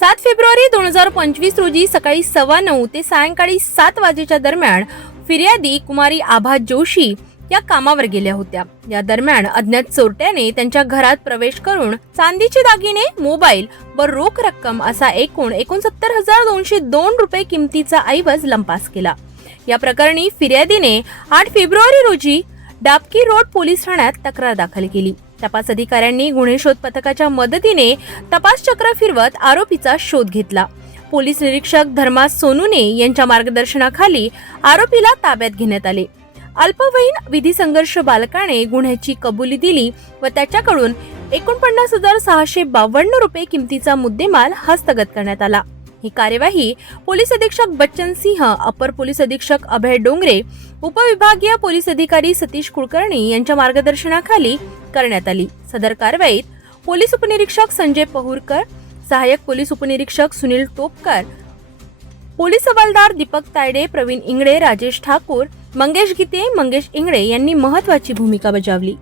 7 February 2025 रोजी सकाळी 9:15 ते सायंकाळी 7 वाजेच्या दरम्यान फिर्यादी कुमारी आभा जोशी या कामावर गेल्या होत्या। या दरम्यान अज्ञात चोरट्याने त्यांच्या घरात प्रवेश करून चांदीचे दागिने, मोबाईल व रोख रक्कम असा एकूण 69,202 रुपये किमतीचा ऐवज लंपास केला। या प्रकरणी फिर्यादीने 8 फेब्रुवारी रोजी डाबकी रोड पोलीस ठाण्यात तक्रार दाखल केली। तपास अधिकाऱ्यांनी गुन्हे शोध पथकाच्या मदतीने तपास चक्र फिरवत आरोपीचा शोध घेतला। पोलीस निरीक्षक धर्मा सोनुने यांच्या मार्गदर्शनाखाली आरोपीला ताब्यात घेण्यात आले। अल्पवयीन विधी संघर्ष बालकाने गुन्ह्याची कबुली दिली व त्याच्याकडून 49,652 रुपये किमतीचा मुद्देमाल हस्तगत करण्यात आला। ही कार्यवाही पोलीस अधीक्षक बच्चन सिंह, अपर पोलीस अधीक्षक अभय डोंगरे, उपविभागीय पोलीस अधिकारी सतीश कुलकर्णी यांच्या मार्गदर्शनाखाली करण्यात आली। सदर कारवाईत पोलीस उपनिरीक्षक संजय पहुरकर, सहाय्यक पोलीस उपनिरीक्षक सुनील टोपकर, पोलीस हवालदार दीपक तायडे, प्रवीण इंगळे, राजेश ठाकूर, मंगेश गीते, मंगेश इंगळे यांनी महत्त्वाची भूमिका बजावली।